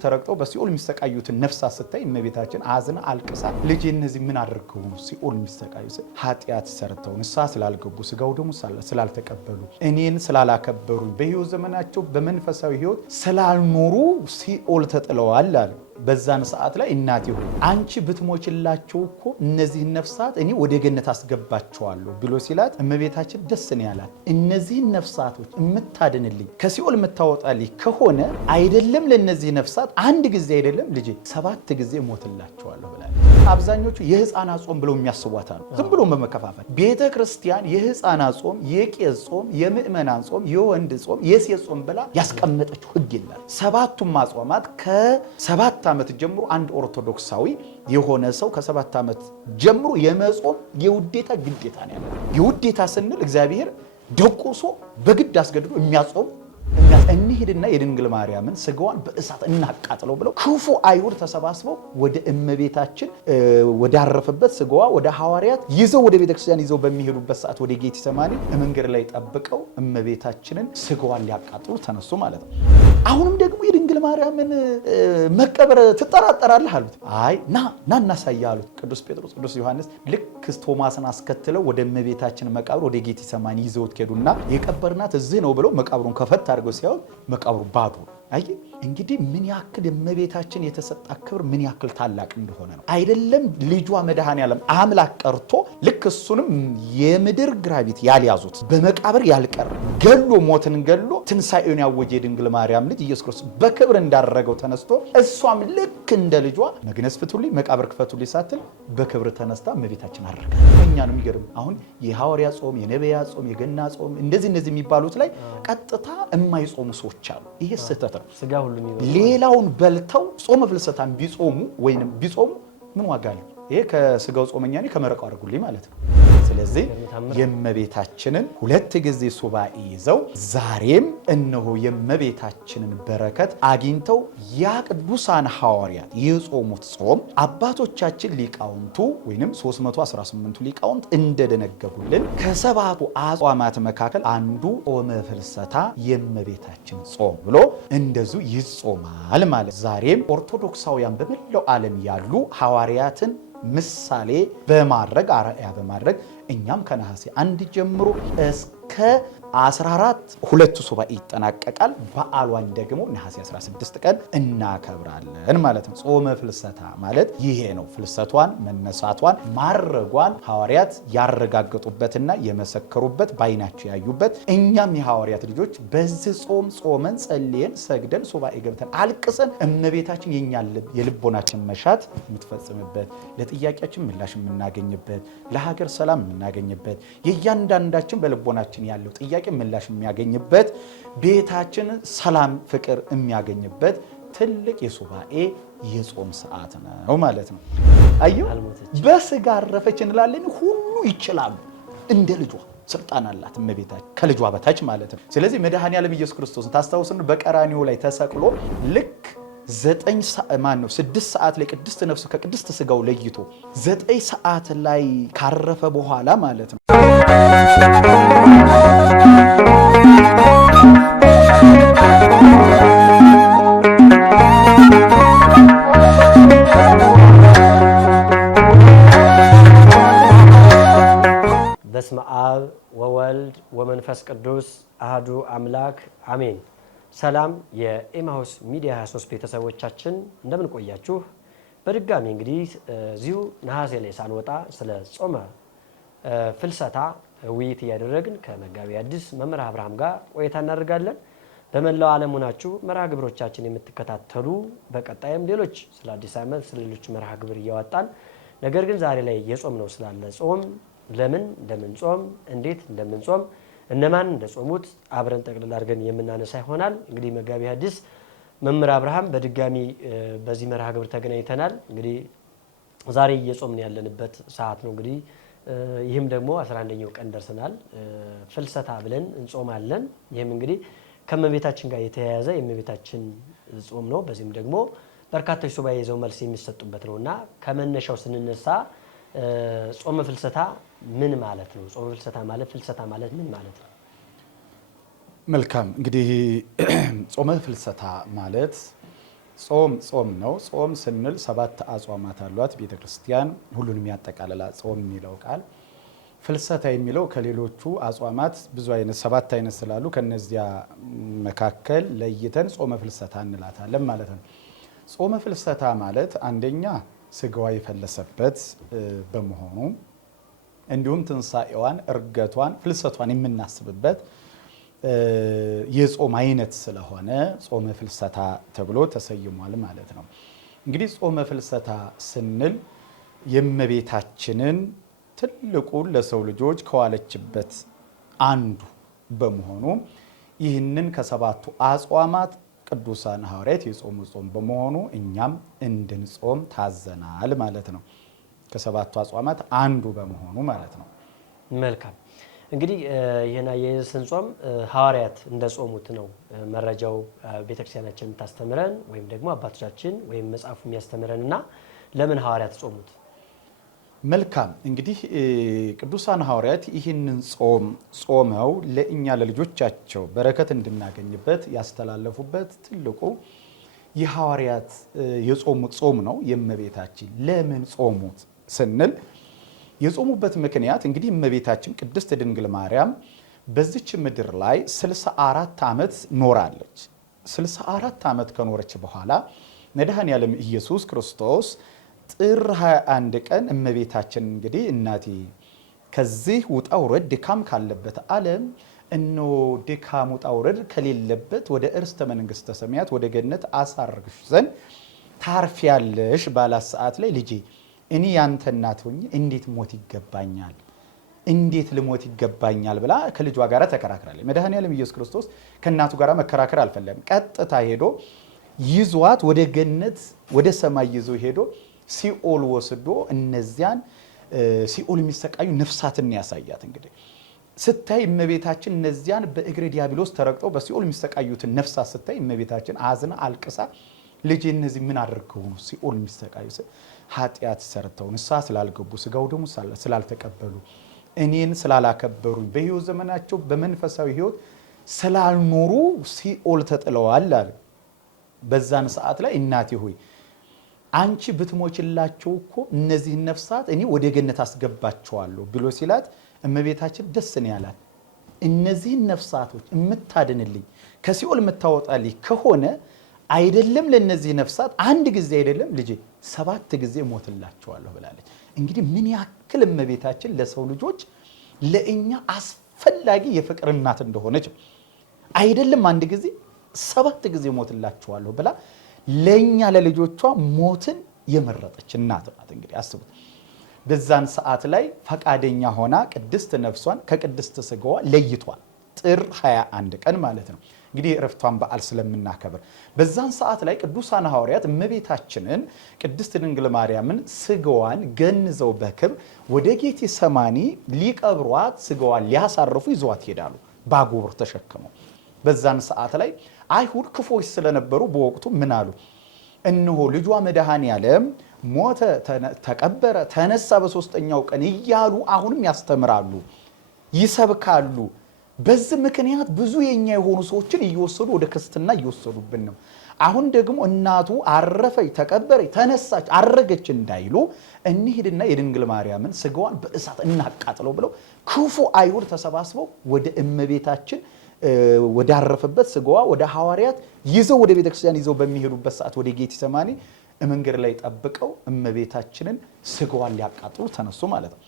ተረቅጠው በሲኦል የሚሰቃዩትን ነፍሳት ስታይ እመቤታችን አዝና አልቅሳ ልጅ እነዚህ ምን አድርገው ሲኦል የሚሰቃዩት ኃጢአት ሰርተው ንስሐ ስላልገቡ ስጋው ደግሞ ስላልተቀበሉ እኔን ስላላከበሩ በሕይወት ዘመናቸው በመንፈሳዊ ሕይወት ስላልኖሩ ሲኦል ተጥለዋል አለ። በዛን ሰዓት ላይ እናቴ ሆይ አንቺ ብትሞችላቸው እኮ እነዚህ ነፍሳት እኔ ወደ ገነት አስገባቸዋለሁ ብሎ ሲላት እመቤታችን ደስ ነው ያላት። እነዚህ ነፍሳቶች እምታድንልኝ ከሲኦል የምታወጣልኝ ከሆነ አይደለም ለነዚህ ነፍሳት አንድ ጊዜ አይደለም ልጄ 7 ጊዜ ሞትላቸዋለሁ ብላለች። አብዛኞቹ የህፃናት ጾም ብለው የሚያስቧት ነው፣ ዝም ብሎ በመከፋፈል ቤተ ክርስቲያን የህፃናት ጾም፣ የቄስ ጾም፣ የምእመናን ጾም፣ የወንድ ጾም፣ የሴት ጾም ብላ ያስቀመጠችው ህግ የለም። 7ቱም አጽዋማት ከ7 ዓመት ጀምሮ አንድ ኦርቶዶክሳዊ የሆነ ሰው ከ7 ዓመት ጀምሮ የመጾም የውዴታ ግዴታ ነው ያለው። የውዴታ ስንል እግዚአብሔር ደቆሶ በግድ አስገድዶ የሚያጾም እንሂድና የድንግል ማርያምን ስጋዋን በእሳት እናቃጥለው ብለው ክፉ አይሁድ ተሰባስበው ወደ እመቤታችን ወዳረፈበት ስጋዋ ወደ ሐዋርያት ይዘው ወደ ቤተክርስቲያን ይዘው በሚሄዱበት ሰዓት ወደ ጌቴሴማኒ መንገድ ላይ ጠብቀው እመቤታችንን ስጋዋን ሊያቃጥሉ ተነሱ ማለት ነው። አሁንም ደግሞ የድንግል ማርያምን መቀበር ትጠራጠራለህ አሉት። አይ ና እናሳያ አሉት። ቅዱስ ጴጥሮስ ቅዱስ ዮሐንስ ልክ ቶማስን አስከትለው ወደ እመቤታችን መቃብር ወደ ጌቴሴማኒ ይዘውት ሄዱና የቀበርናት እዚህ ነው ብለው መቃብሩን ከፈት አድርገው ሲያዩ መቃብሩ ባዶ። አይ እንግዲህ ምን ያክል እመቤታችን የተሰጣ ክብር ምን ያክል ታላቅ እንደሆነ ነው። አይደለም ልጇ መድኃኔዓለም አምላክ ቀርቶ ልክ እሱንም የምድር ግራቪቲ ያልያዙት በመቃብር ያልቀረ ገሎ ሞትን ገሎ ትንሣኤውን ያወጀ የድንግል ማርያም ልጅ ኢየሱስ ክርስቶስ በክብር እንዳደረገው ተነስቶ እሷም ልክ እንደ ልጇ መግነዝ ፍቱልኝ መቃብር ክፈቱልኝ ሳትል በክብር ተነስታ እመቤታችን አደረገ። እኛ ነው የሚገርም። አሁን የሐዋርያ ጾም፣ የነቢያ ጾም፣ የገና ጾም እንደዚህ የሚባሉት ላይ ቀጥታ የማይጾሙ ሰዎች አሉ። ይሄ ስህተት ነው። ሌላውን በልተው ጾመ ፍልሰታን ቢጾሙ ወይንም ቢጾሙ ምን ዋጋ አለው? ይሄ ከስጋው ጾመኛ ነው ከመረቀው አድርጉልኝ ማለት ነው። ስለዚህ የእመቤታችንን 2 ጊዜ ሱባኤ ይዘው ዛሬም እነሆ የእመቤታችንን በረከት አግኝተው ያ ቅዱሳን ሐዋርያት የጾሙት ጾም አባቶቻችን ሊቃውንቱ ወይንም 318ቱ ሊቃውንት እንደደነገጉልን ከ7ቱ አጽዋማት መካከል አንዱ ጾመ ፍልሰታ የእመቤታችን ጾም ብሎ እንደዚሁ ይጾማል ማለት። ዛሬም ኦርቶዶክሳውያን በመላው ዓለም ያሉ ሐዋርያትን ምሳሌ በማድረግ አርአያ በማድረግ እኛም ከነሐሴ 1 ጀምሮ እስከ 14 2 ሱባኤ ይጠናቀቃል። በዓሏን ደግሞ ነሐሴ 16 ቀን እናከብራለን ማለት ነው። ጾመ ፍልሰታ ማለት ይሄ ነው። ፍልሰቷን መነሳቷን ማረጓን ሐዋርያት ያረጋገጡበትና የመሰከሩበት ባይናቸው ያዩበት እኛም የሐዋርያት ልጆች በዚህ ጾም ጾመን ጸልየን ሰግደን ሱባኤ ገብተን አልቅሰን እመቤታችን የኛን የልቦናችን መሻት የምትፈጽምበት ለጥያቄያችን ምላሽ የምናገኝበት ለሀገር ሰላም የምናገኝበት የእያንዳንዳችን በልቦናችን ያለው ጥያቄ ምላሽ የሚያገኝበት ቤታችን ሰላም ፍቅር የሚያገኝበት ትልቅ የሱባኤ የጾም ሰዓት ነው ማለት ነው። አዩ በስጋ አረፈች እንላለን። ሁሉ ይችላሉ። እንደ ልጇ ስልጣን አላት እመቤታችን ከልጇ በታች ማለት ነው። ስለዚህ መድኃኔዓለም ኢየሱስ ክርስቶስ ታስታውሱን በቀራኒዮ ላይ ተሰቅሎ ልክ 6 ሰዓት ላይ ቅድስት ነፍሱ ከቅድስት ስጋው ለይቶ 9 ሰዓት ላይ ካረፈ በኋላ ማለት ነው በስመ አብ ወወልድ ወመንፈስ ቅዱስ አሐዱ አምላክ አሜን። ሰላም የኤማሁስ ሚዲያ 23 ቤተሰቦቻችን እንደምን ቆያችሁ? በድጋሚ እንግዲህ እዚሁ ነሐሴ ላይ ሳንወጣ ስለ ጾመ ፍልሰታ ውይይት እያደረግን ከመጋቢ ሐዲስ መምህር አብርሃም ጋር ቆይታ እናደርጋለን። በመላው ዓለም ሆናችሁ መርሃ ግብሮቻችን የምትከታተሉ በቀጣይም ሌሎች ስለ አዲስ ዓመት ስለ ሌሎች መርሃ ግብር እያወጣን ነገር ግን ዛሬ ላይ የጾም ነው ስላለ ጾም ለምን እንደምንጾም እንዴት እንደምንጾም እነማን እንደጾሙት አብረን ጠቅልል አድርገን የምናነሳ ይሆናል። እንግዲህ መጋቢ ሐዲስ መምህር አብርሃም በድጋሚ በዚህ መርሃ ግብር ተገናኝተናል። እንግዲህ ዛሬ እየጾምን ያለንበት ሰዓት ነው። እንግዲህ ይህም ደግሞ 11ኛው ቀን ደርሰናል። ፍልሰታ ብለን እንጾማለን። ይህም እንግዲህ ከእመቤታችን ጋር የተያያዘ የእመቤታችን ጾም ነው። በዚህም ደግሞ በርካቶች ሱባኤ ይዘው መልስ የሚሰጡበት ነውና ከመነሻው ስንነሳ ጾመ ፍልሰታ ምን ማለት ነው? ጾመ ፍልሰታ ማለት ምን ማለት ነው? መልካም እንግዲህ ጾመ ፍልሰታ ማለት ጾም ነው። ጾም ስንል 7 አጽዋማት አሏት ቤተክርስቲያን፣ ሁሉንም ያጠቃልላል ጾም የሚለው ቃል። ፍልሰታ የሚለው ከሌሎቹ አጽዋማት ብዙ አይነት 7 አይነት ስላሉ ከነዚያ መካከል ለይተን ጾመ ፍልሰታ እንላታለን ማለት ነው። ጾመ ፍልሰታ ማለት አንደኛ ስጋዋ የፈለሰበት በመሆኑ እንዲሁም ትንሳኤዋን፣ እርገቷን፣ ፍልሰቷን የምናስብበት የጾም አይነት ስለሆነ ጾመ ፍልሰታ ተብሎ ተሰይሟል ማለት ነው። እንግዲህ ጾመ ፍልሰታ ስንል የእመቤታችንን ትልቁን ለሰው ልጆች ከዋለችበት አንዱ በመሆኑ ይህንን ከ7ቱ አጽዋማት ቅዱሳን ሐዋርያት የጾሙ ጾም በመሆኑ እኛም እንድንጾም ታዘናል ማለት ነው። ከ7ቱ አጽዋማት አንዱ በመሆኑ ማለት ነው። መልካም እንግዲህ ይህን አያይዘን ስንጾም ሐዋርያት እንደጾሙት ነው መረጃው ቤተክርስቲያናችን የምታስተምረን ወይም ደግሞ አባቶቻችን ወይም መጽሐፉ የሚያስተምረንና ለምን ሐዋርያት ጾሙት? መልካም እንግዲህ ቅዱሳን ሐዋርያት ይህንን ጾመው ለእኛ ለልጆቻቸው በረከት እንድናገኝበት ያስተላለፉበት ትልቁ የሐዋርያት የጾሙት ጾም ነው። የእመቤታችን ለምን ጾሙት ስንል የጾሙበት ምክንያት እንግዲህ እመቤታችን ቅድስት ድንግል ማርያም በዚች ምድር ላይ 64 ዓመት ኖራለች። 64 ዓመት ከኖረች በኋላ መድኃኔዓለም ኢየሱስ ክርስቶስ ጥር 21 ቀን እመቤታችን እንግዲህ እናቴ ከዚህ ውጣ ውረድ ድካም ካለበት ዓለም እነሆ ድካም ውጣ ውረድ ከሌለበት ወደ እርስተ መንግሥተ ሰማያት ወደ ገነት አሳርግሽ ዘንድ ታርፊያለሽ ባላት ሰዓት ላይ ልጄ እኔ ያንተ እናት ሆኜ እንዴት ሞት ይገባኛል? እንዴት ልሞት ይገባኛል ብላ ከልጇ ጋር ተከራክራለች። መድኃኔዓለም ኢየሱስ ክርስቶስ ከእናቱ ጋር መከራከር አልፈለገም። ቀጥታ ሄዶ ይዟት ወደ ገነት ወደ ሰማይ ይዞ ሄዶ ሲኦል ወስዶ እነዚያን ሲኦል የሚሰቃዩ ነፍሳትን ያሳያት። እንግዲህ ስታይ እመቤታችን እነዚያን በእግረ ዲያብሎስ ተረግጠው በሲኦል የሚሰቃዩትን ነፍሳት ስታይ እመቤታችን አዝና አልቅሳ ልጅ እነዚህ ምን አድርገው ነው ሲኦል የሚሰቃዩ? ኃጢአት ሰርተው ንስሐ ስላልገቡ ስጋው ደግሞ ስላልተቀበሉ እኔን ስላላከበሩኝ በሕይወት ዘመናቸው በመንፈሳዊ ሕይወት ስላልኖሩ ሲኦል ተጥለዋል አለ። በዛን ሰዓት ላይ እናቴ ሆይ አንቺ ብትሞችላቸው እኮ እነዚህን ነፍሳት እኔ ወደ ገነት አስገባቸዋለሁ ብሎ ሲላት እመቤታችን ደስ ነው ያላት። እነዚህን ነፍሳቶች የምታድንልኝ ከሲኦል የምታወጣልኝ ከሆነ አይደለም ለነዚህ ነፍሳት አንድ ጊዜ አይደለም ልጄ 7 ጊዜ ሞትላቸዋለሁ ብላለች። እንግዲህ ምን ያክል እመቤታችን ለሰው ልጆች ለእኛ አስፈላጊ የፍቅር እናት እንደሆነች አይደለም አንድ ጊዜ 7 ጊዜ ሞትላቸዋለሁ ብላ ለኛ ለልጆቿ ሞትን የመረጠች እናት ናት። እንግዲህ አስቡት። በዛን ሰዓት ላይ ፈቃደኛ ሆና ቅድስት ነፍሷን ከቅድስት ስጋዋ ለይቷል። ጥር 21 ቀን ማለት ነው። እንግዲህ ዕረፍቷን በዓል ስለምናከብር በዛን ሰዓት ላይ ቅዱሳን ሐዋርያት እመቤታችንን ቅድስት ድንግል ማርያምን ስጋዋን ገንዘው በክብር ወደ ጌቴ ሰማኒ ሊቀብሯት ስጋዋን ሊያሳርፉ ይዘዋት ይሄዳሉ ባጎብር ተሸክመው። በዛን ሰዓት ላይ አይሁድ ክፎች ስለነበሩ በወቅቱ ምን አሉ? እነሆ ልጇ መድኃኔዓለም ሞተ፣ ተቀበረ፣ ተነሳ በ3ኛው ቀን እያሉ አሁንም ያስተምራሉ፣ ይሰብካሉ። በዚህ ምክንያት ብዙ የኛ የሆኑ ሰዎችን እየወሰዱ ወደ ክርስትና እየወሰዱብን ነው። አሁን ደግሞ እናቱ አረፈች፣ ተቀበረች፣ ተነሳች፣ አረገች እንዳይሉ እንሂድና የድንግል ማርያምን ስጋዋን በእሳት እናቃጥለው ብለው ክፉ አይሁድ ተሰባስበው ወደ እመቤታችን ወዳረፈበት ስጋዋ ወደ ሐዋርያት ይዘው ወደ ቤተክርስቲያን ይዘው በሚሄዱበት ሰዓት ወደ ጌቴሰማኒ መንገድ ላይ ጠብቀው እመቤታችንን ስጋዋን ሊያቃጥሉ ተነሱ ማለት ነው።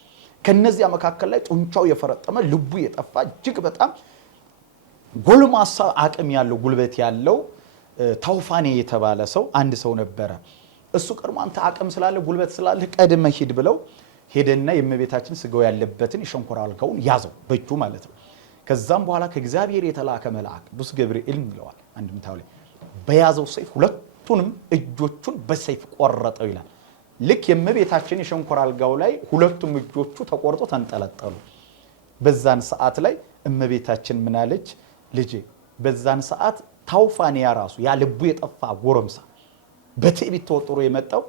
ከነዚያ መካከል ላይ ጡንቻው የፈረጠመ ልቡ የጠፋ እጅግ በጣም ጎልማሳ አቅም ያለው ጉልበት ያለው ታውፋኔ የተባለ ሰው አንድ ሰው ነበረ። እሱ ቀድሞ አንተ አቅም ስላለ ጉልበት ስላለ ቀድመ ሂድ ብለው ሄደና የእመቤታችን ስጋው ያለበትን የሸንኮራ አልጋውን ያዘው በእጁ ማለት ነው። ከዛም በኋላ ከእግዚአብሔር የተላከ መልአክ ቅዱስ ገብርኤል ይለዋል አንድምታው ላይ በያዘው ሰይፍ ሁለቱንም እጆቹን በሰይፍ ቆረጠው ይላል። ልክ የእመቤታችን የሸንኮራ አልጋው ላይ ሁለቱም እጆቹ ተቆርጦ ተንጠለጠሉ። በዛን ሰዓት ላይ እመቤታችን ምን አለች? ልጄ በዛን ሰዓት ታውፋንያ ራሱ ያ ልቡ የጠፋ ጎረምሳ በትዕቢት ተወጥሮ የመጣው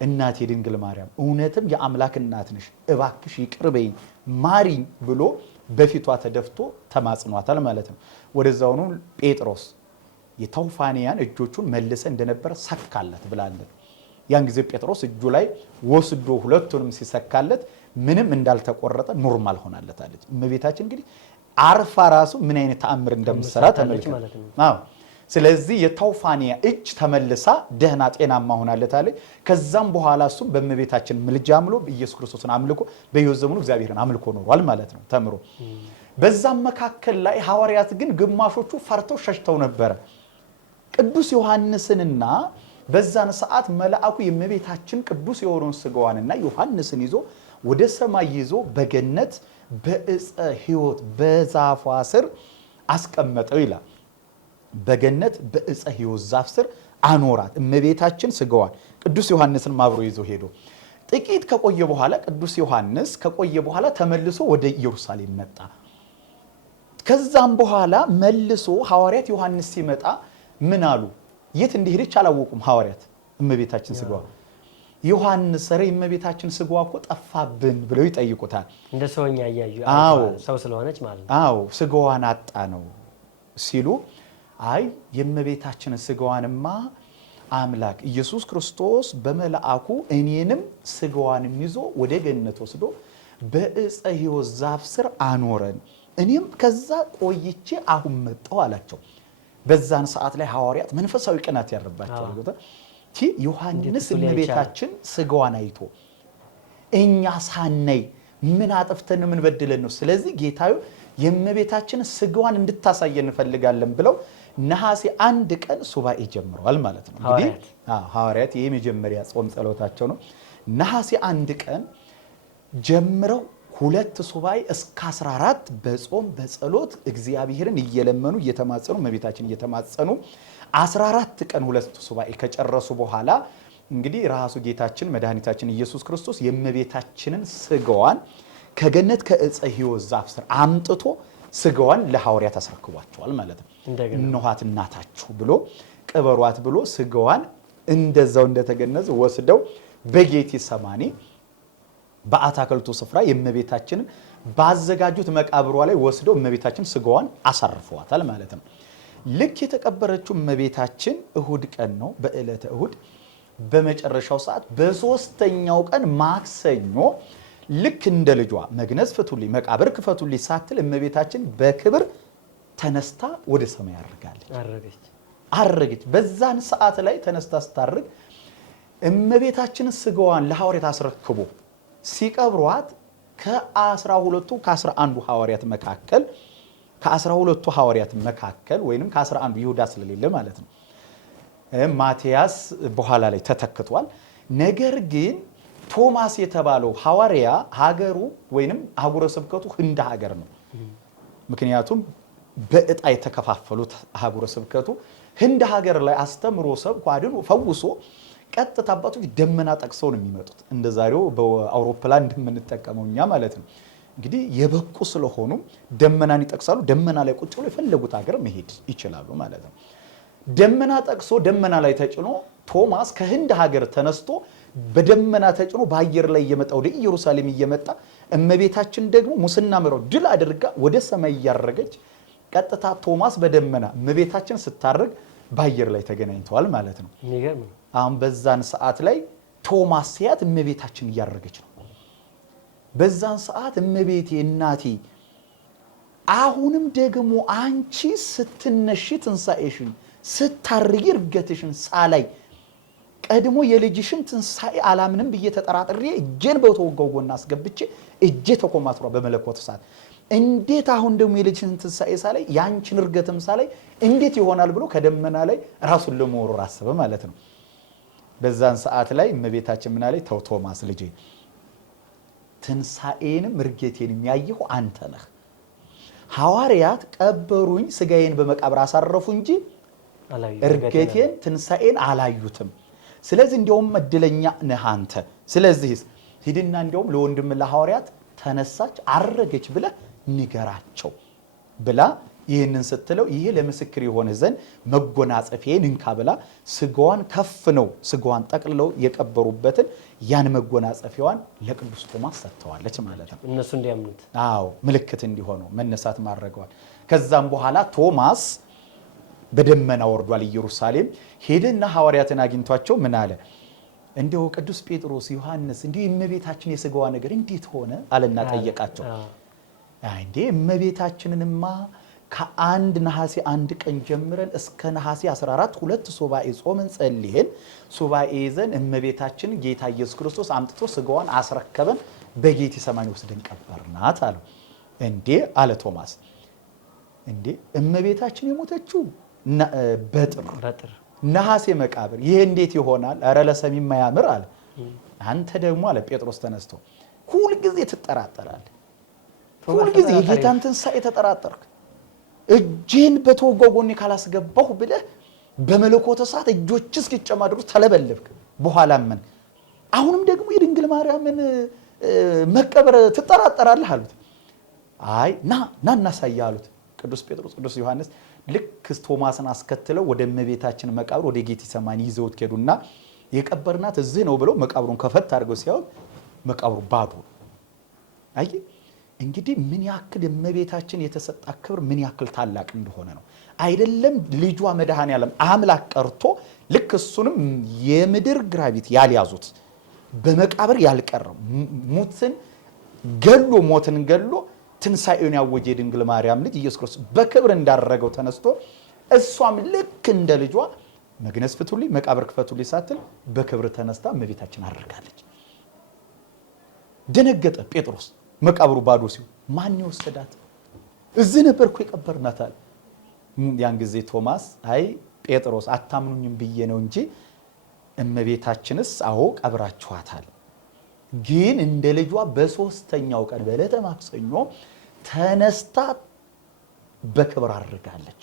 እናቴ ድንግል ማርያም እውነትም የአምላክ እናት ነሽ እባክሽ ይቅር በይኝ ማሪኝ ብሎ በፊቷ ተደፍቶ ተማጽኗታል ማለት ነው። ወደዛውኑ ጴጥሮስ የታውፋንያን እጆቹን መልሰ እንደነበረ ሰካለት ብላለን። ያን ጊዜ ጴጥሮስ እጁ ላይ ወስዶ ሁለቱንም ሲሰካለት ምንም እንዳልተቆረጠ ኖርማል ሆናለታለች። እመቤታችን እንግዲህ አርፋ ራሱ ምን አይነት ተአምር እንደምትሰራ ተመልከቱ። አዎ ስለዚህ የታውፋንያ እጅ ተመልሳ ደህና ጤናማ ሆናለታለች። ከዛም በኋላ እሱም በእመቤታችን ምልጃ አምሎ ኢየሱስ ክርስቶስን አምልኮ በሕይወት ዘመኑ እግዚአብሔርን አምልኮ ኖሯል ማለት ነው ተምሮ። በዛም መካከል ላይ ሐዋርያት ግን ግማሾቹ ፈርተው ሸሽተው ነበረ። ቅዱስ ዮሐንስንና በዛን ሰዓት መልአኩ የእመቤታችን ቅዱስ የሆነውን ስጋዋንና ዮሐንስን ይዞ ወደ ሰማይ ይዞ በገነት በዕፀ ሕይወት በዛፏ ስር አስቀመጠው ይላል። በገነት በዕፀ ሕይወት ዛፍ ስር አኖራት። እመቤታችን ስጋዋን ቅዱስ ዮሐንስን አብሮ ይዞ ሄዶ ጥቂት ከቆየ በኋላ ቅዱስ ዮሐንስ ከቆየ በኋላ ተመልሶ ወደ ኢየሩሳሌም መጣ። ከዛም በኋላ መልሶ ሐዋርያት ዮሐንስ ሲመጣ ምን አሉ? የት እንደሄደች አላወቁም ሐዋርያት። እመቤታችን ስጋዋ ዮሐንስ ኧረ እመቤታችን ስጋዋ እኮ ጠፋብን ብለው ይጠይቁታል። እንደ ሰውኛ ያያዩ ሰው ስለሆነች ማለት ነው። አዎ ስጋዋን አጣ ነው ሲሉ አይ የእመቤታችን ስጋዋንማ አምላክ ኢየሱስ ክርስቶስ በመልአኩ እኔንም ስጋዋንም ይዞ ወደ ገነት ወስዶ በዕፀ ሕይወት ዛፍ ስር አኖረን፣ እኔም ከዛ ቆይቼ አሁን መጣሁ አላቸው። በዛን ሰዓት ላይ ሐዋርያት መንፈሳዊ ቅናት ያረባቸው ዮሐንስ እመቤታችን ስጋዋን አይቶ እኛ ሳናይ ምን አጥፍተን ምን በድለን ነው? ስለዚህ ጌታዩ የእመቤታችን ስጋዋን እንድታሳየን እንፈልጋለን ብለው ነሐሴ 1 ቀን ሱባኤ ጀምረዋል ማለት ነው። እንግዲህ ሐዋርያት ይሄ መጀመሪያ ጾም ጸሎታቸው ነው። ነሐሴ 1 ቀን ጀምረው 2 ሱባኤ እስከ 14 በጾም በጸሎት እግዚአብሔርን እየለመኑ እየተማጸኑ እመቤታችን እየተማጸኑ 14 ቀን 2 ሱባኤ ከጨረሱ በኋላ እንግዲህ ራሱ ጌታችን መድኃኒታችን ኢየሱስ ክርስቶስ የእመቤታችንን ስጋዋን ከገነት ከዕፀ ሕይወት ዛፍ ስር አምጥቶ ስጋዋን ለሐዋርያት አስረክቧቸዋል ማለት ነው። እነኋት እናታችሁ ብሎ ቅበሯት ብሎ ስጋዋን እንደዛው እንደተገነዘ ወስደው በጌቴ ሰማኒ በአታክልቱ ስፍራ የእመቤታችንን ባዘጋጁት መቃብሯ ላይ ወስደው እመቤታችን ስጋዋን አሳርፈዋታል ማለት ነው። ልክ የተቀበረችው እመቤታችን እሁድ ቀን ነው። በዕለተ እሁድ በመጨረሻው ሰዓት በሶስተኛው ቀን ማክሰኞ ልክ እንደ ልጇ መግነዝ ፍቱልኝ መቃብር ክፈቱልኝ ሳትል እመቤታችን በክብር ተነስታ ወደ ሰማይ አረገች። በዛን ሰዓት ላይ ተነስታ ስታርግ እመቤታችን ስጋዋን ለሐዋርያት አስረክቦ ሲቀብሯት ከ12ቱ ከ11 ሐዋርያት መካከል ከ12ቱ ሐዋርያት መካከል ወይንም ከ11 ይሁዳ ስለሌለ ማለት ነው ማቲያስ በኋላ ላይ ተተክቷል። ነገር ግን ቶማስ የተባለው ሐዋርያ ሀገሩ ወይንም አህጉረ ስብከቱ ህንድ ሀገር ነው። ምክንያቱም በእጣ የተከፋፈሉት አህጉረ ስብከቱ ህንድ ሀገር ላይ አስተምሮ ሰብኮ አድኖ ፈውሶ ቀጥታ አባቶች ደመና ጠቅሰው ነው የሚመጡት። እንደዛሬው በአውሮፕላን እንደምንጠቀመው እኛ ማለት ነው። እንግዲህ የበቁ ስለሆኑ ደመናን ይጠቅሳሉ። ደመና ላይ ቁጭ ብሎ የፈለጉት ሀገር መሄድ ይችላሉ ማለት ነው። ደመና ጠቅሶ ደመና ላይ ተጭኖ ቶማስ ከህንድ ሀገር ተነስቶ በደመና ተጭኖ በአየር ላይ እየመጣ ወደ ኢየሩሳሌም እየመጣ እመቤታችን ደግሞ ሙስና ምረው ድል አድርጋ ወደ ሰማይ እያረገች ቀጥታ ቶማስ በደመና እመቤታችን ስታርግ በአየር ላይ ተገናኝተዋል ማለት ነው። አሁን በዛን ሰዓት ላይ ቶማስ ሲያት እመቤታችን እያረገች ነው። በዛን ሰዓት እመቤቴ እናቴ አሁንም ደግሞ አንቺ ስትነሺ ትንሳኤሽን ስታርጊ እርገትሽን ሳላይ ቀድሞ የልጅሽን ትንሳኤ አላምንም ብዬ ተጠራጥሬ እጄን በተወጋው ጎና አስገብቼ እጄ ተኮማትሯ በመለኮት ሰዓት እንዴት አሁን ደግሞ የልጅሽን ትንሳኤ ሳላይ ያንቺን እርገትም ሳላይ እንዴት ይሆናል ብሎ ከደመና ላይ ራሱን ለመወረር አሰበ ማለት ነው። በዛን ሰዓት ላይ እመቤታችን ምን አለች? ተው ቶማስ ልጄ ትንሳኤንም እርገቴንም ያየሁ አንተ ነህ። ሐዋርያት ቀበሩኝ ስጋዬን በመቃብር አሳረፉ እንጂ እርገቴን ትንሳኤን አላዩትም። ስለዚህ እንዲያውም እድለኛ ነህ አንተ። ስለዚህ ሂድና እንዲያውም ለወንድም ለሐዋርያት ተነሳች አረገች ብለህ ንገራቸው ብላ ይህንን ስትለው ይሄ ለምስክር የሆነ ዘንድ መጎናጸፊያን እንካ ብላ ስጋዋን ከፍ ነው ስጋዋን ጠቅልለው የቀበሩበትን ያን መጎናጸፊያዋን ለቅዱስ ቶማስ ሰጥተዋለች ማለት ነው። እነሱ እንዲያምኑት ምልክት እንዲሆነው መነሳት ማድረገዋል። ከዛም በኋላ ቶማስ በደመና ወርዷል ኢየሩሳሌም ሄደና ሐዋርያትን አግኝቷቸው ምን አለ? እንደው ቅዱስ ጴጥሮስ ዮሐንስ እንዲሁ የእመቤታችን የስጋዋ ነገር እንዴት ሆነ አለና ጠየቃቸው። እንዴ እመቤታችንንማ ከአንድ ነሐሴ 1 ቀን ጀምረን እስከ ነሐሴ 14 ሁለት ሱባኤ ጾምን ጸልየን ሱባኤ ይዘን እመቤታችን ጌታ ኢየሱስ ክርስቶስ አምጥቶ ስጋዋን አስረከበን በጌቴ ሰማኒ ወስደን ቀበርናት አለው። እንዴ አለ ቶማስ እንዴ እመቤታችን የሞተችው በጥር ነሐሴ መቃብር ይሄ እንዴት ይሆናል? ኧረ ለሰሚ የማያምር አለ። አንተ ደግሞ አለ ጴጥሮስ ተነስቶ ሁሉ ጊዜ ትጠራጠራለህ፣ ሁሉ ጊዜ የጌታን ትንሣኤ ተጠራጠርክ። እጄን በተወጋው ጎኔ ካላስገባሁ ብለህ በመለኮተ እሳት እጆች እስኪጨማደዱ ተለበለብክ። በኋላ ምን አሁንም ደግሞ የድንግል ማርያምን መቀበር ትጠራጠራለህ አሉት። አይ ና እናሳያ አሉት። ቅዱስ ጴጥሮስ ቅዱስ ዮሐንስ ልክ ቶማስን አስከትለው ወደ እመቤታችን መቃብር ወደ ጌቴ ሰማኒ ይዘውት ሄዱና የቀበርናት እዚህ ነው ብለው መቃብሩን ከፈት አድርገው ሲያዩ መቃብሩ ባዶ። አይ እንግዲህ ምን ያክል እመቤታችን የተሰጣ ክብር ምን ያክል ታላቅ እንደሆነ ነው። አይደለም ልጇ መድኃኔዓለም አምላክ ቀርቶ ልክ እሱንም የምድር ግራቪቲ ያልያዙት በመቃብር ያልቀረው ሙትን ገሎ ሞትን ገሎ ትንሣኤውን ያወጀ የድንግል ማርያም ልጅ ኢየሱስ ክርስቶስ በክብር እንዳደረገው ተነስቶ እሷም ልክ እንደ ልጇ መግነዝ ፍቱልኝ መቃብር ክፈቱልኝ ሳትል በክብር ተነስታ እመቤታችን አድርጋለች። ደነገጠ ጴጥሮስ። መቃብሩ ባዶ ሲሆን ማን ይወሰዳት? እዚህ ነበርኩ የቀበርናት አለ። ያን ጊዜ ቶማስ አይ ጴጥሮስ አታምኑኝም ብዬ ነው እንጂ እመቤታችንስ አዎ ቀብራችኋታል፣ ግን እንደ ልጇ በሶስተኛው ቀን በዕለተ ማክሰኞ ተነስታ በክብር አድርጋለች።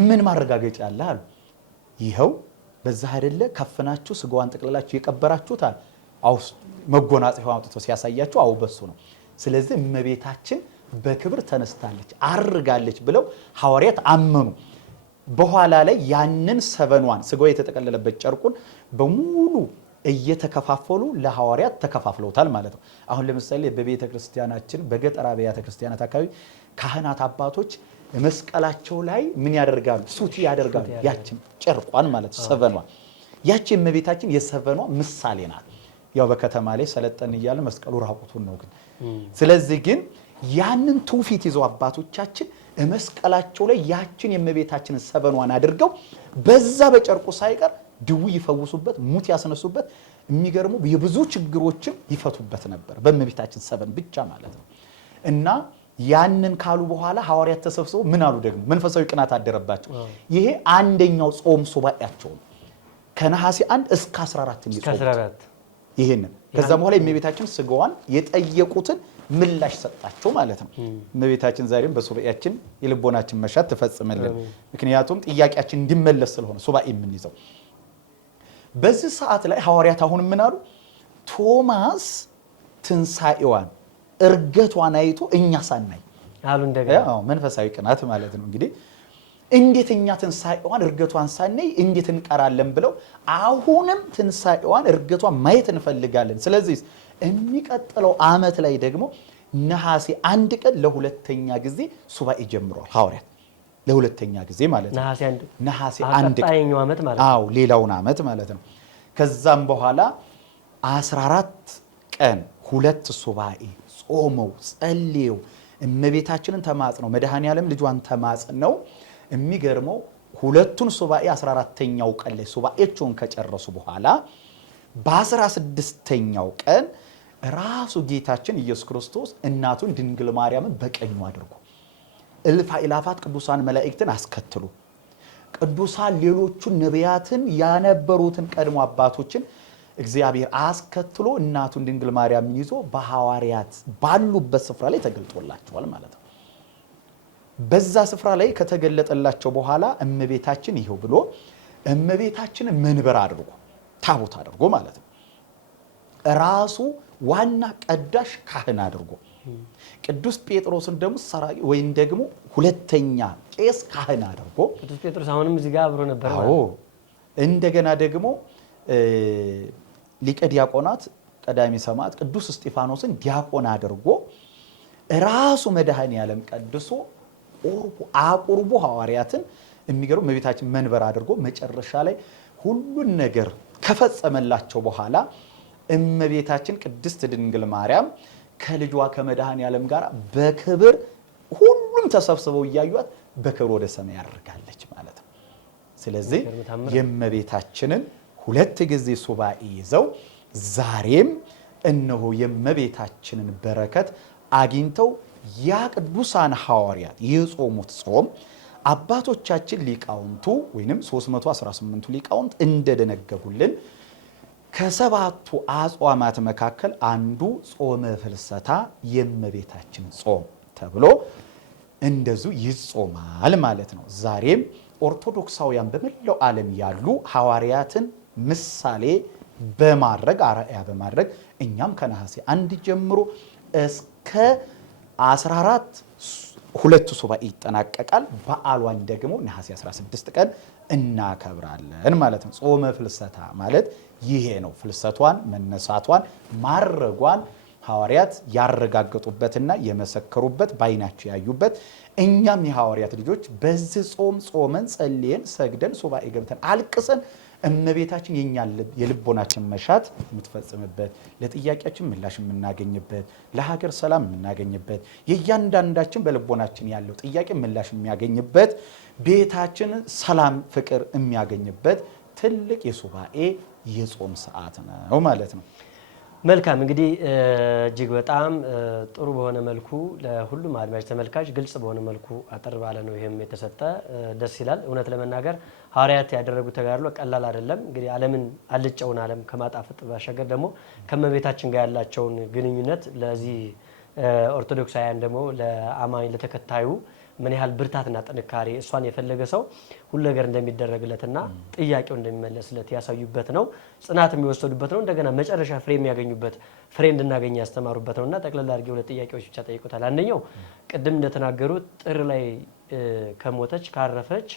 ምን ማረጋገጫ አለ አሉ። ይኸው በዛ አይደለ ከፍናችሁ ስጋዋን ጠቅልላችሁ የቀበራችሁታል። አውስ መጎናጸፊያውን አውጥቶ ሲያሳያችሁ አው በሱ ነው። ስለዚህ እመቤታችን በክብር ተነስታለች አርጋለች ብለው ሐዋርያት አመኑ። በኋላ ላይ ያንን ሰበኗን ስጋዋ የተጠቀለለበት ጨርቁን በሙሉ እየተከፋፈሉ ለሐዋርያት ተከፋፍለውታል ማለት ነው። አሁን ለምሳሌ በቤተ ክርስቲያናችን በገጠር አብያተ ክርስቲያናት አካባቢ ካህናት አባቶች መስቀላቸው ላይ ምን ያደርጋሉ? ሱቲ ያደርጋሉ። ያችን ጨርቋን ማለት ሰበኗን ያቺ እመቤታችን የሰበኗ ምሳሌ ናት። ያው በከተማ ላይ ሰለጠን እያለ መስቀሉ ራቁቱን ነው ግን። ስለዚህ ግን ያንን ትውፊት ይዘው አባቶቻችን መስቀላቸው ላይ ያችን የእመቤታችንን ሰበኗን አድርገው በዛ በጨርቁ ሳይቀር ድው ይፈውሱበት፣ ሙት ያስነሱበት፣ የሚገርሙ የብዙ ችግሮችን ይፈቱበት ነበር በእመቤታችን ሰበን ብቻ ማለት ነው። እና ያንን ካሉ በኋላ ሐዋርያት ተሰብስበው ምን አሉ? ደግሞ መንፈሳዊ ቅናት አደረባቸው። ይሄ አንደኛው ጾም ሱባኤያቸው ነው። ከነሐሴ 1 እስከ 14 ይጾም ይሄንን ከዛ በኋላ የእመቤታችን ስጋዋን የጠየቁትን ምላሽ ሰጣቸው ማለት ነው። እመቤታችን ዛሬም በሱባኤያችን የልቦናችን መሻት ትፈጽምልን። ምክንያቱም ጥያቄያችን እንዲመለስ ስለሆነ ሱባኤ የምንይዘው። በዚህ ሰዓት ላይ ሐዋርያት አሁን ምን አሉ? ቶማስ ትንሣኤዋን እርገቷን አይቶ እኛ ሳናይ አሉ። እንደገና መንፈሳዊ ቅናት ማለት ነው እንግዲህ እንዴት እኛ ትንሣኤዋን እርገቷን ሳናይ እንዴት እንቀራለን ብለው አሁንም ትንሣኤዋን እርገቷን ማየት እንፈልጋለን። ስለዚህ የሚቀጥለው ዓመት ላይ ደግሞ ነሐሴ 1 ቀን ለሁለተኛ ጊዜ ሱባኤ ጀምሯል ሐዋርያት። ለሁለተኛ ጊዜ ማለት ነው ነሐሴ 1 ቀን ዓመት ማለት ነው። ሌላውን ዓመት ማለት ነው። ከዛም በኋላ 14 ቀን ሁለት ሱባኤ ጾመው ጸልየው እመቤታችንን ተማጽነው መድኃኔዓለም ልጇን ተማጽነው የሚገርመው ሁለቱን ሱባኤ 14ኛው ቀን ላይ ሱባኤቸውን ከጨረሱ በኋላ በ16ኛው ቀን ራሱ ጌታችን ኢየሱስ ክርስቶስ እናቱን ድንግል ማርያምን በቀኙ አድርጎ እልፍ አእላፋት ቅዱሳን መላእክትን አስከትሎ ቅዱሳን ሌሎቹን ነቢያትን ያነበሩትን ቀድሞ አባቶችን እግዚአብሔር አስከትሎ እናቱን ድንግል ማርያምን ይዞ በሐዋርያት ባሉበት ስፍራ ላይ ተገልጦላቸዋል ማለት ነው። በዛ ስፍራ ላይ ከተገለጠላቸው በኋላ እመቤታችን ይሄው ብሎ እመቤታችንን መንበር አድርጎ ታቦት አድርጎ ማለት ነው ራሱ ዋና ቀዳሽ ካህን አድርጎ ቅዱስ ጴጥሮስን ደግሞ ሰራቂ ወይም ደግሞ ሁለተኛ ቄስ ካህን አድርጎ ቅዱስ ጴጥሮስ አሁንም እዚህ ጋር አብሮ ነበር ማለት ነው። እንደገና ደግሞ ሊቀ ዲያቆናት ቀዳሚ ሰማዕት ቅዱስ እስጢፋኖስን ዲያቆን አድርጎ ራሱ መድኃኔዓለም ቀድሶ አቁርቦ ሐዋርያትን የሚገርም እመቤታችን መንበር አድርጎ መጨረሻ ላይ ሁሉን ነገር ከፈጸመላቸው በኋላ እመቤታችን ቅድስት ድንግል ማርያም ከልጇ ከመድኃኔዓለም ጋር በክብር ሁሉም ተሰብስበው እያዩት በክብር ወደ ሰማይ ያርጋለች ማለት ነው። ስለዚህ የእመቤታችንን ሁለት ጊዜ ሱባኤ ይዘው ዛሬም እነሆ የእመቤታችንን በረከት አግኝተው ያ ቅዱሳን ሐዋርያት የጾሙት ጾም አባቶቻችን ሊቃውንቱ ወይንም 318ቱ ሊቃውንት እንደደነገጉልን ከሰባቱ አጽዋማት መካከል አንዱ ጾመ ፍልሰታ የእመቤታችን ጾም ተብሎ እንደዚሁ ይጾማል ማለት ነው። ዛሬም ኦርቶዶክሳውያን በመላው ዓለም ያሉ ሐዋርያትን ምሳሌ በማድረግ አርአያ በማድረግ እኛም ከነሐሴ 1 ጀምሮ እስከ 14 ሁለቱ ሱባኤ ይጠናቀቃል። በዓሏን ደግሞ ነሐሴ 16 ቀን እናከብራለን ማለት ነው። ጾመ ፍልሰታ ማለት ይሄ ነው። ፍልሰቷን፣ መነሳቷን፣ ማረጓን ሐዋርያት ያረጋገጡበትና የመሰከሩበት ባይናቸው ያዩበት እኛም የሐዋርያት ልጆች በዚህ ጾም ጾመን ጸልየን ሰግደን ሱባኤ ገብተን አልቅሰን እመቤታችን የኛን የልቦናችን መሻት የምትፈጽምበት ለጥያቄያችን ምላሽ የምናገኝበት ለሀገር ሰላም የምናገኝበት የእያንዳንዳችን በልቦናችን ያለው ጥያቄ ምላሽ የሚያገኝበት ቤታችን ሰላም ፍቅር የሚያገኝበት ትልቅ የሱባኤ የጾም ሰዓት ነው ማለት ነው። መልካም እንግዲህ እጅግ በጣም ጥሩ በሆነ መልኩ ለሁሉም አድማጭ ተመልካች ግልጽ በሆነ መልኩ አጠር ባለ ነው ይሄም የተሰጠ ደስ ይላል። እውነት ለመናገር ሐዋርያት ያደረጉት ተጋድሎ ቀላል አይደለም። እንግዲህ ዓለምን አልጨውን ዓለም ከማጣፈጥ ባሻገር ደግሞ ከመቤታችን ጋር ያላቸውን ግንኙነት ለዚህ ኦርቶዶክሳውያን ደግሞ ለአማኝ ለተከታዩ ምን ያህል ብርታትና ጥንካሬ እሷን የፈለገ ሰው ሁሉ ነገር እንደሚደረግለትና ጥያቄው እንደሚመለስለት ያሳዩበት ነው። ጽናት የሚወሰዱበት ነው። እንደገና መጨረሻ ፍሬ የሚያገኙበት ፍሬ እንድናገኝ ያስተማሩበት ነውና ጠቅላላ አድርጌ ሁለት ጥያቄዎች ብቻ ጠይቁታል። አንደኛው ቅድም እንደተናገሩት ጥር ላይ ከሞተች ካረፈች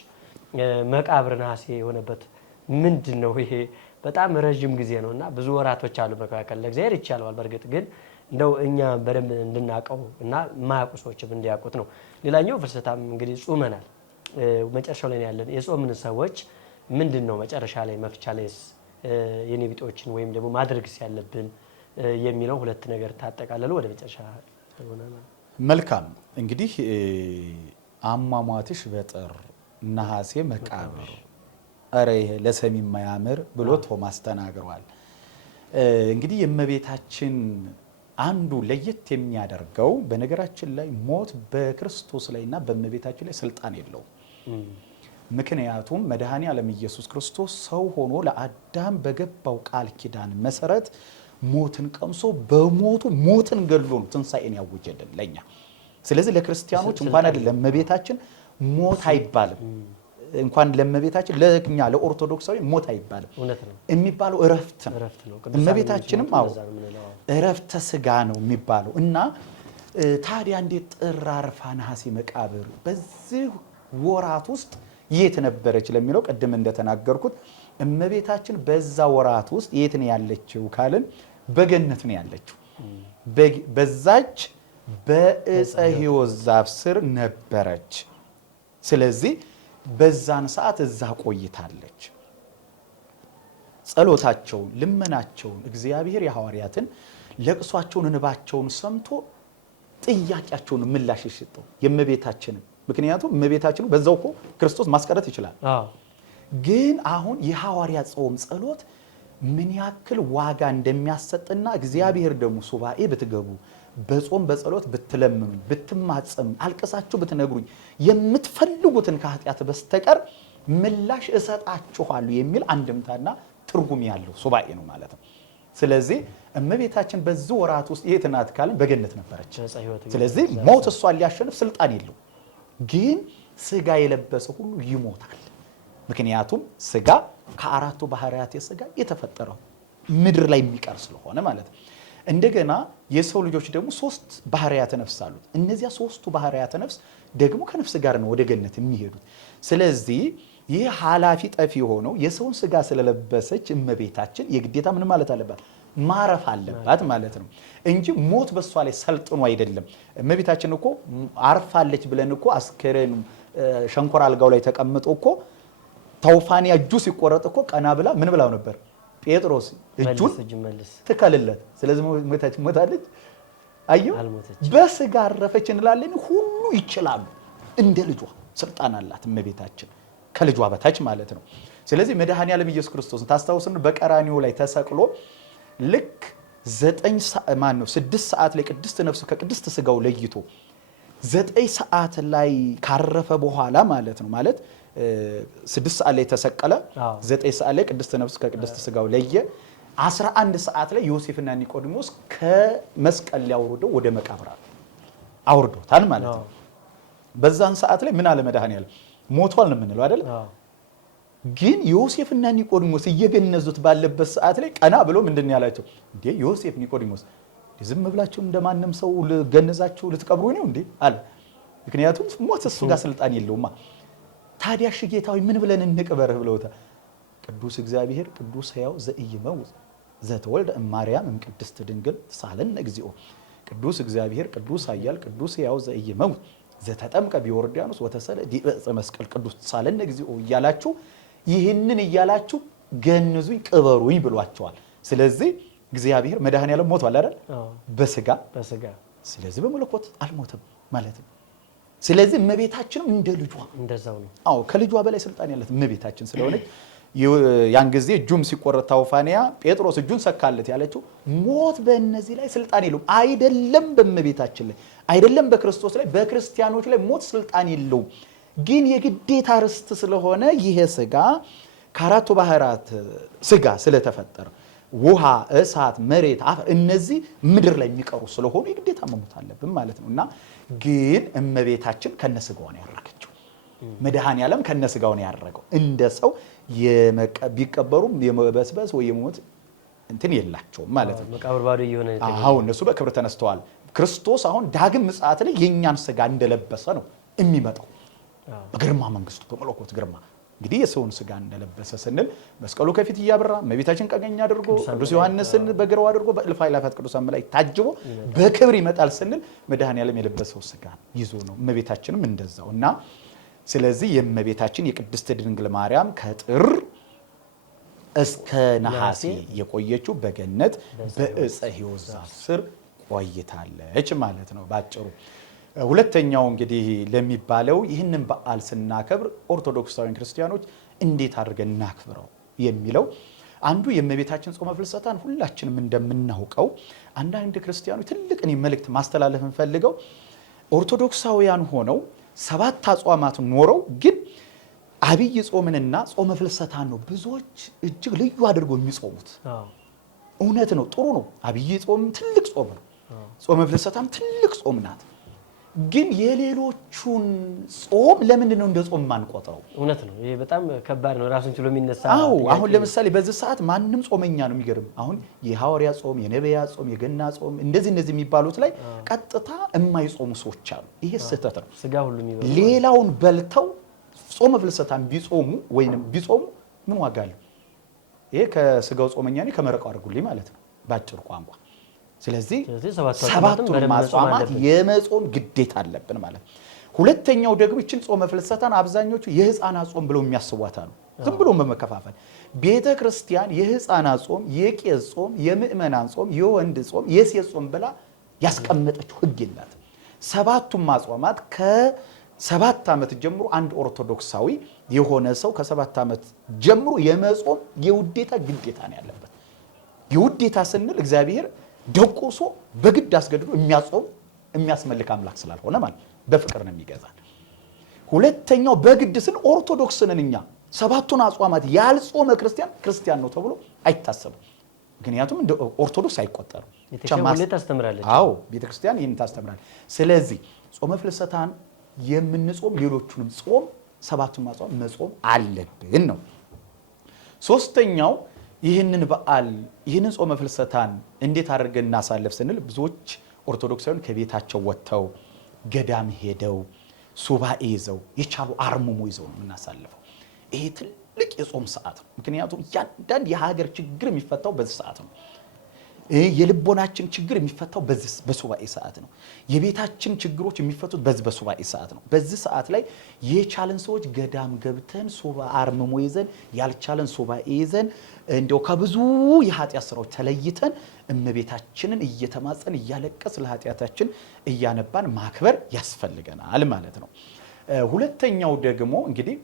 መቃብር ነሐሴ የሆነበት ምንድን ነው? ይሄ በጣም ረጅም ጊዜ ነውና ብዙ ወራቶች አሉ መካከል ለእግዚአብሔር ይቻላል። በእርግጥ ግን እንደው እኛ በደንብ እንድናቀው እና ማያውቁ ሰዎችም እንዲያውቁት ነው። ሌላኛው ፍልሰታም እንግዲህ ጾመናል፣ መጨረሻው ላይ ያለን የጾምን ሰዎች ምንድን ነው መጨረሻ ላይ መፍቻ ላይስ የኔ ቢጤዎችን ወይም ደግሞ ማድረግስ ያለብን የሚለው ሁለት ነገር ታጠቃለሉ ወደ መጨረሻ ሆነ። መልካም እንግዲህ አሟሟትሽ በጥር ነሐሴ መቃብር አረ ይሄ ለሰሚ የማያምር ብሎ ቶማስ ተናግሯል። እንግዲህ የእመቤታችን አንዱ ለየት የሚያደርገው በነገራችን ላይ ሞት በክርስቶስ ላይና በእመቤታችን ላይ ስልጣን የለውም። ምክንያቱም መድኃኔዓለም ኢየሱስ ክርስቶስ ሰው ሆኖ ለአዳም በገባው ቃል ኪዳን መሰረት ሞትን ቀምሶ በሞቱ ሞትን ገድሎ ነው ትንሣኤን ያወጀልን ለኛ። ስለዚህ ለክርስቲያኖች እንኳን አይደለም እመቤታችን ሞት አይባልም፣ እንኳን ለእመቤታችን ለኛ ለኦርቶዶክሳዊ ሞት አይባልም። የሚባለው እረፍት ነው። እመቤታችንም አዎ እረፍተ ስጋ ነው የሚባለው እና ታዲያ እንዴት ጥር አርፋ ነሐሴ መቃብር በዚህ ወራት ውስጥ የት ነበረች ለሚለው ቅድም እንደተናገርኩት እመቤታችን በዛ ወራት ውስጥ የት ነው ያለችው ካልን በገነት ነው ያለችው። በዛች በዕፀ ሕይወት ዛፍ ስር ነበረች። ስለዚህ በዛን ሰዓት እዛ ቆይታለች። ጸሎታቸውን ልመናቸውን እግዚአብሔር የሐዋርያትን ለቅሷቸውን እንባቸውን ሰምቶ ጥያቄያቸውን ምላሽ ይሰጠው የእመቤታችንን። ምክንያቱም እመቤታችንን በዛው እኮ ክርስቶስ ማስቀረት ይችላል። ግን አሁን የሐዋርያት ጾም ጸሎት ምን ያክል ዋጋ እንደሚያሰጥና እግዚአብሔር ደግሞ ሱባኤ ብትገቡ በጾም በጸሎት ብትለምኑ ብትማጸኑ አልቀሳችሁ ብትነግሩኝ የምትፈልጉትን ከኃጢአት በስተቀር ምላሽ እሰጣችኋለሁ የሚል አንድምታና ትርጉም ያለው ሱባኤ ነው ማለት ነው። ስለዚህ እመቤታችን በዚህ ወራት ውስጥ የት ናት ካልን በገነት ነበረች። ስለዚህ ሞት እሷን ሊያሸንፍ ስልጣን የለው። ግን ስጋ የለበሰ ሁሉ ይሞታል። ምክንያቱም ስጋ ከአራቱ ባህሪያት የስጋ የተፈጠረው ምድር ላይ የሚቀር ስለሆነ ማለት ነው። እንደገና የሰው ልጆች ደግሞ 3 ባህሪያተ ነፍስ አሉት። እነዚያ 3ቱ ባህሪያተ ነፍስ ደግሞ ከነፍስ ጋር ነው ወደ ገነት የሚሄዱት። ስለዚህ ይህ ኃላፊ ጠፊ የሆነው የሰውን ስጋ ስለለበሰች እመቤታችን የግዴታ ምን ማለት አለባት? ማረፍ አለባት ማለት ነው እንጂ ሞት በሷ ላይ ሰልጥኖ አይደለም። እመቤታችን እኮ አርፋለች ብለን እኮ አስከሬኑ ሸንኮራ አልጋው ላይ ተቀምጦ እኮ ተውፋንያ እጁ ሲቆረጥ እኮ ቀና ብላ ምን ብላው ነበር? ጴጥሮስ እጁን ትከልለት። ስለዚህ እመቤታችን ሞታለች? አዩ በስጋ አረፈች እንላለን። ሁሉ ይችላሉ። እንደ ልጇ ስልጣን አላት እመቤታችን ከልጇ በታች ማለት ነው። ስለዚህ መድኃኔዓለም ኢየሱስ ክርስቶስን ታስታውሱን በቀራኒዮ ላይ ተሰቅሎ ልክ 6 ሰዓት ላይ ቅድስት ነፍሱ ከቅድስት ስጋው ለይቶ 9 ሰዓት ላይ ካረፈ በኋላ ማለት ነው። ማለት 6 ሰዓት ላይ ተሰቀለ፣ 9 ሰዓት ላይ ቅድስት ነፍሱ ከቅድስት ስጋው ለየ። 11 ሰዓት ላይ ዮሴፍና ኒቆዲሞስ ከመስቀል ሊያወርደው ወደ መቃብር አውርዶታል ማለት ነው። በዛን ሰዓት ላይ ምን አለ መድኃኔዓለም? ሞቷል ነው የምንለው አይደል? ግን ዮሴፍና ኒቆዲሞስ እየገነዙት ባለበት ሰዓት ላይ ቀና ብሎ ምንድን ያላቸው? እንዴ ዮሴፍ ኒቆዲሞስ ዝም ብላችሁ እንደማንም ሰው ገነዛችሁ ልትቀብሩ ነው እንዴ አለ። ምክንያቱም ሞት እሱ ጋር ስልጣን የለውማ። ታዲያ እሺ ጌታዊ ምን ብለን እንቅበርህ ብለውታል። ቅዱስ እግዚአብሔር ቅዱስ ሕያው ዘኢይመውት ዘተወልደ እማርያም እምቅድስት ድንግል ተሳለነ እግዚኦ። ቅዱስ እግዚአብሔር ቅዱስ ኃያል ቅዱስ ሕያው ዘኢይመውት ዘተጠምቀ ቢዮርዳኖስ ወተሰለ ዲበ ዕፀ መስቀል ቅዱስ ተሳለነ እግዚኦ እያላችሁ ይህንን እያላችሁ ገንዙኝ ቅበሩኝ ብሏቸዋል። ስለዚህ እግዚአብሔር መድኃኔዓለም ሞቷል አይደል? በስጋ ስለዚህ በመለኮት አልሞተም ማለት ነው። ስለዚህ እመቤታችንም እንደ ልጇ እንደዛው ነው። አዎ ከልጇ በላይ ስልጣን ያላት እመቤታችን ስለሆነች ያን ጊዜ እጁም ሲቆረጥ ታውፋንያ ጴጥሮስ እጁን ሰካለት ያለችው ሞት በእነዚህ ላይ ስልጣን የለውም። አይደለም በእመቤታችን ላይ አይደለም በክርስቶስ ላይ በክርስቲያኖች ላይ ሞት ስልጣን የለውም። ግን የግዴታ ርስት ስለሆነ ይሄ ስጋ ከአራቱ ባህራት ስጋ ስለተፈጠረ ውሃ፣ እሳት፣ መሬት፣ አፈር እነዚህ ምድር ላይ የሚቀሩ ስለሆኑ የግዴታ መሞት አለብን ማለት ነው። እና ግን እመቤታችን ከነስጋው ነው ያረገችው። መድኃኔዓለም ከነስጋው ነው ያረገው። እንደ ሰው ቢቀበሩም የመበስበስ ወይ የሞት እንትን የላቸውም ማለት ነው። መቃብር ባዶ የሆነ አሁን እነሱ በክብር ተነስተዋል። ክርስቶስ አሁን ዳግም ምጽአት ላይ የኛን ስጋ እንደለበሰ ነው የሚመጣው በግርማ መንግስቱ በመለኮት ግርማ። እንግዲህ የሰውን ስጋ እንደለበሰ ስንል መስቀሉ ከፊት እያበራ እመቤታችን ቀኝ አድርጎ ቅዱስ ዮሐንስን በግራው አድርጎ በእልፍ አእላፋት ቅዱሳን መላእክት ታጅቦ በክብር ይመጣል ስንል መድኃኔዓለም የለበሰው ስጋ ይዞ ነው። እመቤታችንም እንደዛው እና ስለዚህ የእመቤታችን የቅድስት ድንግል ማርያም ከጥር እስከ ነሐሴ የቆየችው በገነት በዕፀ ሕይወት ዛፍ ስር ቆይታለች ማለት ነው ባጭሩ። ሁለተኛው እንግዲህ ለሚባለው ይህንን በዓል ስናከብር ኦርቶዶክሳውያን ክርስቲያኖች እንዴት አድርገን እናክብረው የሚለው አንዱ የእመቤታችን ጾመ ፍልሰታን ሁላችንም እንደምናውቀው አንዳንድ ክርስቲያኖች ትልቅ እኔ መልእክት ማስተላለፍ እንፈልገው ኦርቶዶክሳውያን ሆነው 7 አጽዋማት ኖረው ግን አብይ ጾምንና ጾመ ፍልሰታን ነው ብዙዎች እጅግ ልዩ አድርገው የሚጾሙት። እውነት ነው፣ ጥሩ ነው። አብይ ጾም ትልቅ ጾም ነው። ጾመ ፍልሰታም ትልቅ ጾም ናት። ግን የሌሎቹን ጾም ለምንድን ነው እንደ ጾም ማንቆጥረው? እውነት ነው። ይሄ በጣም ከባድ ነው፣ ራሱን ችሎ የሚነሳ። አሁን ለምሳሌ በዚህ ሰዓት ማንም ጾመኛ ነው። የሚገርም አሁን የሐዋርያ ጾም፣ የነቢያ ጾም፣ የገና ጾም እንደዚህ የሚባሉት ላይ ቀጥታ የማይጾሙ ሰዎች አሉ። ይሄ ስህተት ነው። ስጋ ሁሉ የሚበሉ ሌላውን በልተው ጾመ ፍልሰታን ቢጾሙ ወይንም ቢጾሙ ምን ዋጋ አለው? ይሄ ከስጋው ጾመኛ ነኝ ከመረቀው አድርጉልኝ ማለት ነው ባጭር ቋንቋ። ስለዚህ 7ቱን ማጽዋማት የመጾም ግዴታ አለብን ማለት ነው። ሁለተኛው ደግሞ እቺን ጾመ ፍልሰታን አብዛኞቹ የህፃናት ጾም ብለው የሚያስቧት አሉ። ዝም ብሎ በመከፋፈል ቤተ ክርስቲያን የህፃናት ጾም፣ የቄስ ጾም፣ የምእመናን ጾም፣ የወንድ ጾም፣ የሴት ጾም ብላ ያስቀመጠችው ህግ የላትም። 7ቱን ማጽዋማት ከ7 ዓመት ጀምሮ አንድ ኦርቶዶክሳዊ የሆነ ሰው ከ7 ዓመት ጀምሮ የመጾም የውዴታ ግዴታ ነው ያለበት። የውዴታ ስንል እግዚአብሔር ደቆሶ በግድ አስገድዶ የሚያጾም የሚያስመልክ አምላክ ስላልሆነ ማለት በፍቅር ነው የሚገዛን። ሁለተኛው በግድ ስን ኦርቶዶክስ ነን እኛ 7ቱን አጽዋማት ያልጾመ ክርስቲያን ነው ተብሎ አይታሰብም። ምክንያቱም እንደ ኦርቶዶክስ አይቆጠርም። ታስተምራለች። አዎ ቤተክርስቲያን ይህን ታስተምራለች። ስለዚህ ጾመ ፍልሰታን የምንጾም ሌሎቹንም ጾም 7ቱን አጽዋማት መጾም አለብን ነው። ሶስተኛው ይህንን በዓል ይህንን ጾመ ፍልሰታን እንዴት አድርገን እናሳልፍ ስንል ብዙዎች ኦርቶዶክሳውያን ከቤታቸው ወጥተው ገዳም ሄደው ሱባኤ ይዘው የቻሉ አርምሞ ይዘው ነው የምናሳልፈው። ይሄ ትልቅ የጾም ሰዓት ነው። ምክንያቱም እያንዳንድ የሀገር ችግር የሚፈታው በዚህ ሰዓት ነው። የልቦናችን ችግር የሚፈታው በዚህ በሱባኤ ሰዓት ነው። የቤታችን ችግሮች የሚፈቱት በዚህ በሱባኤ ሰዓት ነው። በዚህ ሰዓት ላይ የቻለን ሰዎች ገዳም ገብተን ሱባኤ አርምሞ ይዘን ያልቻለን ሱባኤ ይዘን እንደው ከብዙ የኃጢአት ስራዎች ተለይተን እመቤታችንን እየተማጸን እያለቀስ ለኃጢአታችን እያነባን ማክበር ያስፈልገናል ማለት ነው። ሁለተኛው ደግሞ እንግዲህ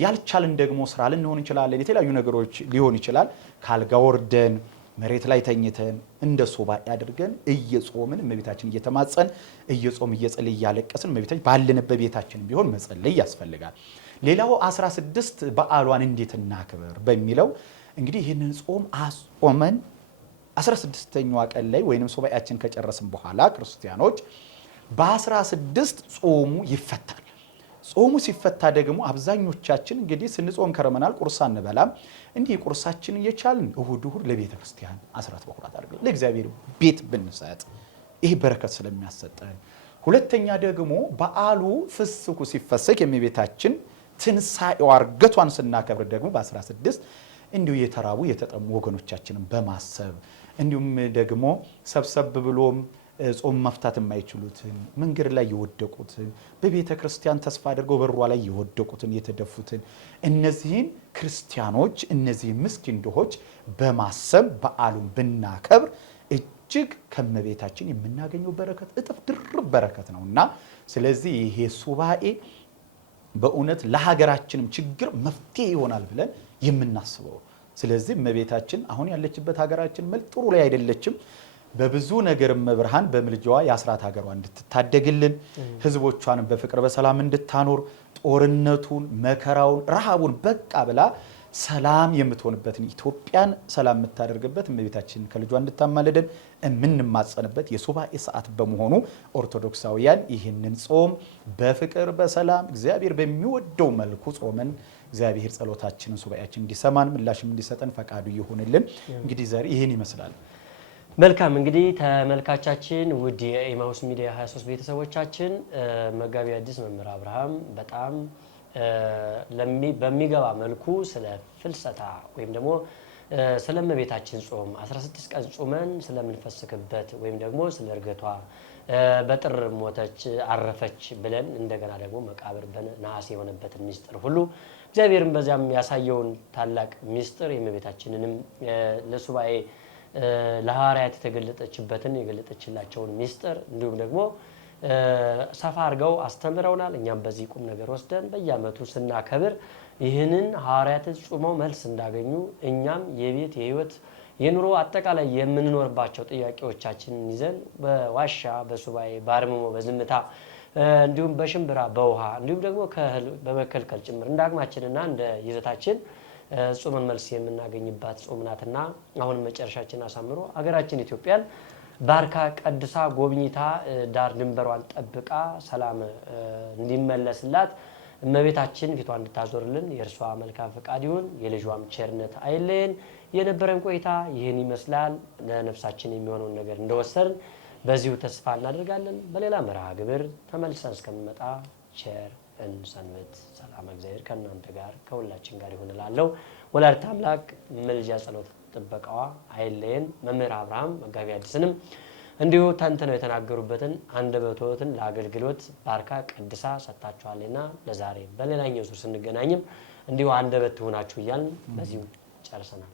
ያልቻለን ደግሞ ስራ ልንሆን እንችላለን፣ የተለያዩ ነገሮች ሊሆን ይችላል። ካልጋ ወርደን መሬት ላይ ተኝተን እንደ ሱባኤ አድርገን እየጾምን እመቤታችን እየተማጸን እየጾም እየጸለይ እያለቀስን እመቤታችን ባለንበት ቤታችን ቢሆን መጸለይ ያስፈልጋል። ሌላው 16 በዓሏን እንዴት እናክብር በሚለው እንግዲህ ይህንን ጾም አጾመን 16ኛዋ ቀን ላይ ወይንም ሱባኤያችን ከጨረስን በኋላ ክርስቲያኖች በ16 ጾሙ ይፈታል። ጾሙ ሲፈታ ደግሞ አብዛኞቻችን እንግዲህ ስንጾም ከረመናል፣ ቁርስ አንበላም። እንዲህ ቁርሳችን እየቻልን እሁድ ለቤተ ክርስቲያን አስራት በኩራት አድርገን ለእግዚአብሔር ቤት ብንሰጥ ይህ በረከት ስለሚያሰጠን፣ ሁለተኛ ደግሞ በዓሉ ፍስኩ ሲፈሰክ የእመቤታችን ትንሣኤዋ ዕርገቷን ስናከብር ደግሞ በ16 እንዲሁ የተራቡ የተጠሙ ወገኖቻችንን በማሰብ እንዲሁም ደግሞ ሰብሰብ ብሎም ጾም መፍታት የማይችሉትን መንገድ ላይ የወደቁትን በቤተ ክርስቲያን ተስፋ አድርገው በሯ ላይ የወደቁትን የተደፉትን እነዚህን ክርስቲያኖች እነዚህን ምስኪን ድሆች በማሰብ በዓሉን ብናከብር እጅግ ከመቤታችን የምናገኘው በረከት እጥፍ ድርብ በረከት ነውና ስለዚህ ይሄ ሱባኤ በእውነት ለሀገራችንም ችግር መፍትሄ ይሆናል ብለን የምናስበው። ስለዚህ እመቤታችን አሁን ያለችበት ሀገራችን ጥሩ ላይ አይደለችም። በብዙ ነገር መብርሃን በምልጃዋ የአስራት ሀገሯ እንድትታደግልን ህዝቦቿን በፍቅር በሰላም እንድታኖር ጦርነቱን መከራውን ረሃቡን በቃ ብላ ሰላም የምትሆንበትን ኢትዮጵያን ሰላም የምታደርግበት እመቤታችን ከልጇ እንድታማልደን የምንማጸንበት የሱባኤ ሰዓት በመሆኑ ኦርቶዶክሳውያን ይህንን ጾም በፍቅር በሰላም እግዚአብሔር በሚወደው መልኩ ጾመን እግዚአብሔር ጸሎታችንን ሱባኤያችን እንዲሰማን ምላሽም እንዲሰጠን ፈቃዱ ይሁንልን። እንግዲህ ዛሬ ይህን ይመስላል። መልካም እንግዲህ ተመልካቻችን ውድ የኤማሁስ ሚዲያ 23 ቤተሰቦቻችን መጋቢ ሐዲስ መምህር አብርሃም በጣም በሚገባ መልኩ ስለ ፍልሰታ ወይም ደግሞ ስለ እመቤታችን ጾም 16 ቀን ጾመን ስለምንፈስክበት ወይም ደግሞ ስለ ዕርገቷ በጥር ሞተች አረፈች ብለን እንደገና ደግሞ መቃብር በነሐሴ የሆነበትን ሚስጥር ሁሉ እግዚአብሔርን በዚያም ያሳየውን ታላቅ ሚስጥር የእመቤታችንንም ለሱባኤ ለሐዋርያት የተገለጠችበትን የገለጠችላቸውን ሚስጥር እንዲሁም ደግሞ ሰፋ አድርገው አስተምረውናል። እኛም በዚህ ቁም ነገር ወስደን በየዓመቱ ስናከብር ይህንን ሐዋርያትን ጾመው መልስ እንዳገኙ እኛም የቤት የህይወት የኑሮ አጠቃላይ የምንኖርባቸው ጥያቄዎቻችንን ይዘን በዋሻ በሱባኤ በአርምሞ በዝምታ እንዲሁም በሽምብራ በውሃ እንዲሁም ደግሞ ከእህል በመከልከል ጭምር እንደ አቅማችንና እንደ ይዘታችን ጾመን መልስ የምናገኝባት ጾም ናትና አሁን መጨረሻችን አሳምሮ አገራችን ኢትዮጵያን ባርካ ቀድሳ ጎብኝታ ዳር ድንበሯን ጠብቃ ሰላም እንዲመለስላት እመቤታችን ፊቷን እንድታዞርልን የእርሷ መልካም ፈቃድ ይሁን። የልጇም ቸርነት አይለየን። የነበረን ቆይታ ይህን ይመስላል። ለነፍሳችን የሚሆነውን ነገር እንደወሰርን በዚሁ ተስፋ እናደርጋለን። በሌላ መርሃ ግብር ተመልሰን እስከምንመጣ ቸር እንሰንብት። ሰላም እግዚአብሔር ከእናንተ ጋር ከሁላችን ጋር ይሁን እላለሁ። ወላዲተ አምላክ ምልጃ ጸሎት ጥበቃዋ አይለየን። መምህር አብርሃም መጋቢ ሐዲስንም እንዲሁ ተንትነው የተናገሩበትን አንደበቶትን ለአገልግሎት ባርካ ቀድሳ ሰጥታችኋልና ለዛሬ በሌላኛው ዙር ስንገናኝም እንዲሁ አንደበት ትሆናችሁ እያልን በዚሁ ጨርሰናል።